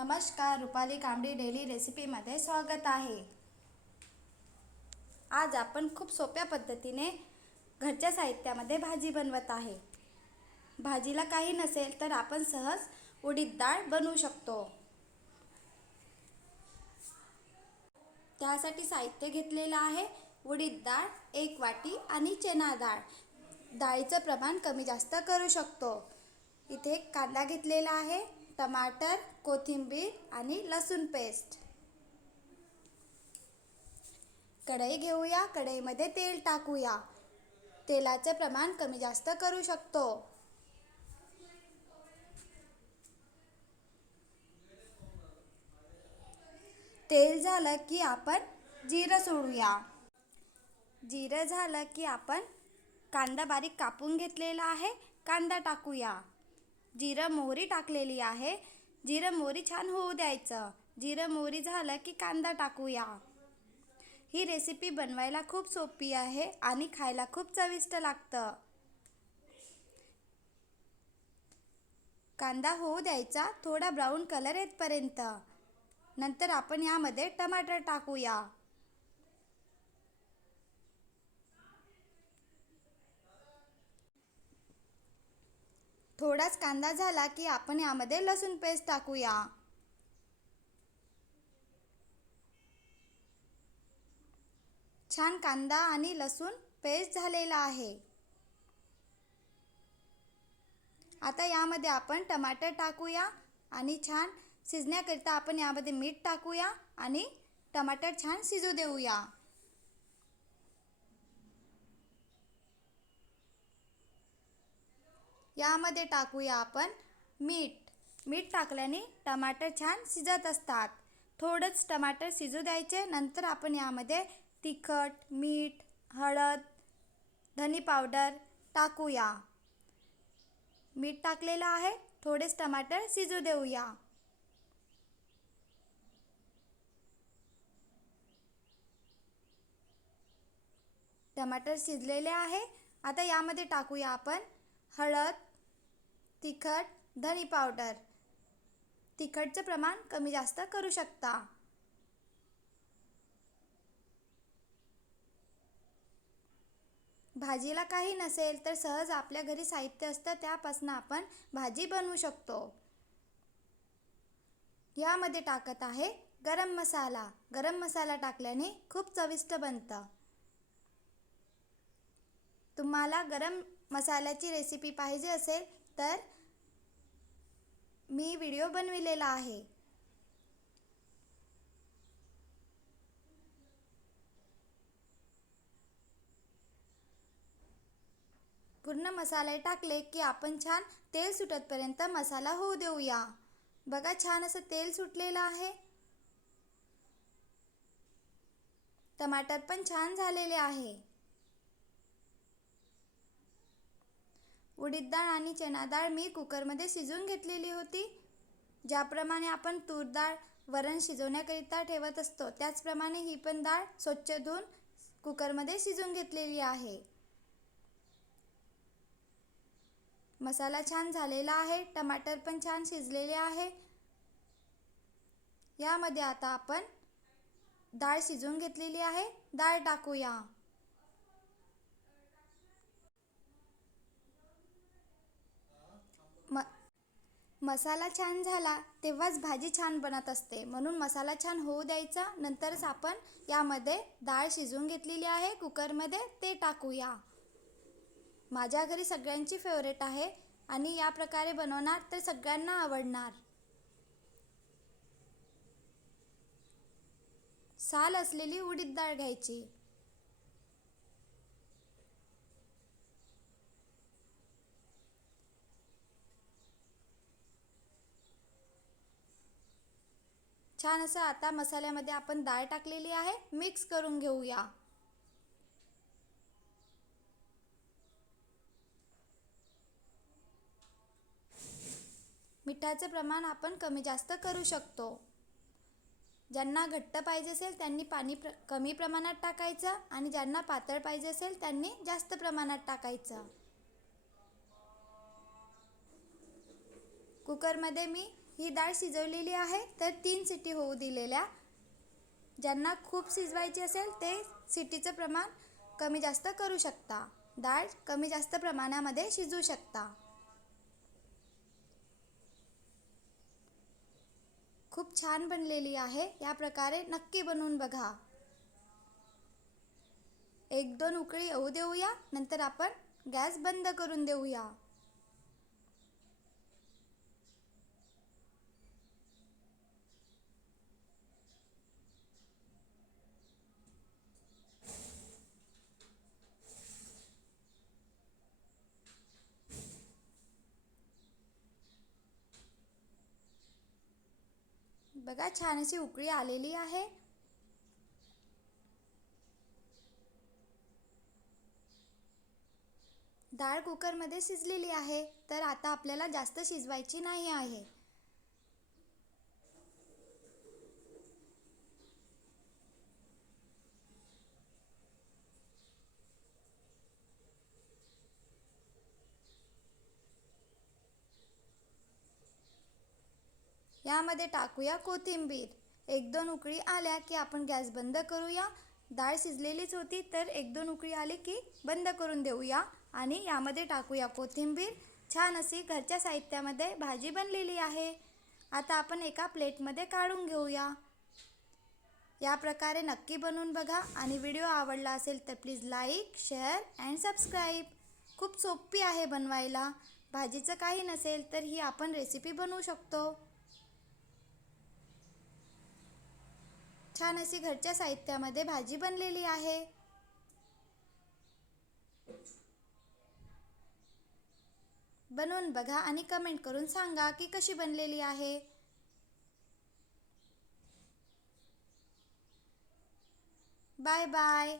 नमस्कार, रुपाली कांबडी डेली रेसिपीमध्ये स्वागत आहे। आज आपण खूप सोप्या पद्धतीने घरच्या साहित्यामध्ये भाजी बनवत आहे। भाजीला काही नसेल तर आपण सहज उडीद डाळ बनवू शकतो। त्यासाठी साहित्य घेतलेलं आहे उडीद डाळ 1 वाटी आणि चणा डाळ। डाळीचं प्रमाण कमी जास्त करू शकतो। इथे कांदा घेतलेला आहे, टमाटर, कोथिंबीर आणि लसूण पेस्ट। कढई घेऊया, कढईमध्ये तेल टाकूया। तेलाचे प्रमाण कमी जास्त करू शकतो। तेल झालं की आपण जिरं सोडूया। जिरं झालं की आपण कांदा बारीक कापून घेतलेला आहे, कांदा टाकूया। जिरं मोहरी टाकलेली आहे, जिरं मोहरी छान होऊ द्यायचं। जिरं मोहरी झालं की कांदा टाकूया। ही रेसिपी बनवायला खूप सोपी आहे आणि खायला खूप चविष्ट लागतं। कांदा होऊ द्यायचा थोडा ब्राऊन कलर येतपर्यंत। नंतर आपण यामध्ये टमाटर टाकूया। थोडाच कांदा झाला की आपण यामध्ये लसूण पेस्ट टाकूया। छान कांदा आणि लसूण पेस्ट झालेला आहे। आता यामध्ये आपण टमाटर टाकूया आणि छान शिजण्याकरिता आपण यामध्ये मीठ टाकूया आणि टमाटर छान शिजू देऊया। यामध्ये टाकूया आपण मीठ टाकल्याने टमाटर छान शिजत असतात। थोडंच टमाटर शिजू द्यायचे। नंतर आपण यामध्ये तिखट, मीठ, हळद, धनी पावडर टाकूया। मीठ टाकलेलं आहे, थोडेच टमाटर शिजू देऊया। टमाटर शिजलेले आहे। आता यामध्ये टाकूया आपण हळद, तिखट, धनी पावडर। तिखटचं प्रमाण कमी जास्त करू शकता। भाजीला काही नसेल तर सहज आपल्या घरी साहित्य असतं त्यापासून आपण भाजी बनवू शकतो। यामध्ये टाकत आहे गरम मसाला। गरम मसाला टाकल्याने खूप चविष्ट बनतं। तुम्हाला गरम मसाल्याची रेसिपी पाहिजे असेल तर मी व्हिडिओ बनविलेला आहे। पूर्ण मसाले टाकले की आपण छान तेल सुटतपर्यंत मसाला होऊ देऊया। बघा छान असं तेल सुटलेलं आहे। टमाटर पण छान झालेले आहे। उडीद डाळ आणि चणा डाळ मी कुकरमध्ये शिजवून घेतलेली होती। ज्याप्रमाणे आपण तूर डाळ वरण शिजवण्याकरिता ठेवत असतो त्याचप्रमाणे ही पण डाळ स्वच्छ धुवून कुकरमध्ये शिजवून घेतलेली आहे। मसाला छान झालेला आहे, टमाटर पण छान शिजलेले आहे। यामध्ये आता आपण डाळ शिजवून घेतलेली आहे, डाळ टाकूया। मसाला छान झाला तेव्हाच भाजी छान बनत असते, म्हणून मसाला छान होऊ द्यायचा। नंतरच आपण यामध्ये डाळ शिजवून घेतलेली आहे कुकरमध्ये ते टाकूया। माझ्या घरी सगळ्यांची फेवरेट आहे आणि या प्रकारे बनवणार तर सगळ्यांना आवडणार। साल असलेली उडीद डाळ घ्यायची। छान असं आता मसाल्यामध्ये आपण डाळ टाकलेली आहे, मिक्स करून घेऊया। मिठाचे प्रमाण आपण कमी जास्त करू शकतो। ज्यांना घट्ट पाहिजे असेल त्यांनी पाणी कमी प्रमाणात टाकायचं आणि ज्यांना पातळ पाहिजे असेल त्यांनी जास्त प्रमाणात टाकायचं। कुकरमध्ये मी ही डाळ शिजवलेली आहे, तर 3 शिटी होऊ दिलेल्या. ज्यांना खूप शिजवायची असेल ते शिटीचं प्रमाण कमी जास्त करू शकता. डाळ कमी जास्त प्रमाणामध्ये शिजवू शकता. खूप छान बनलेली आहे. या प्रकारे नक्की बनवून बघा. 1-2 उकळी येऊ देऊया, नंतर आपण गॅस बंद करून देऊया. बघा, छान अशी उकळी आलेली आहे. डाळ कुकरमध्ये शिजलेली आहे, तर आता आपल्याला जास्त शिजवायची नाही आहे. यामध्ये टाकूया कोथिंबीर. 1-2 उकळी आल्या की आपण गॅस बंद करूया. डाळ शिजलेलीच होती, तर 1-2 उकळी आली की बंद करून देऊया आणि यामध्ये टाकूया कोथिंबीर. छान अशी घरच्या साहित्यामध्ये भाजी बनलेली आहे. आता आपण एका प्लेटमध्ये काढून घेऊया. या प्रकारे नक्की बनवून बघा आणि व्हिडिओ आवडला असेल तर please like, share and subscribe. खूप सोपी आहे बनवायला. भाजीचं काही नसेल तर ही आपण रेसिपी बनवू शकतो. छान अशी घरच्या साहित्यामध्ये भाजी बनलेली आहे. बनवून बघा आणि कमेंट करून सांगा की कशी बनलेली आहे. Bye bye.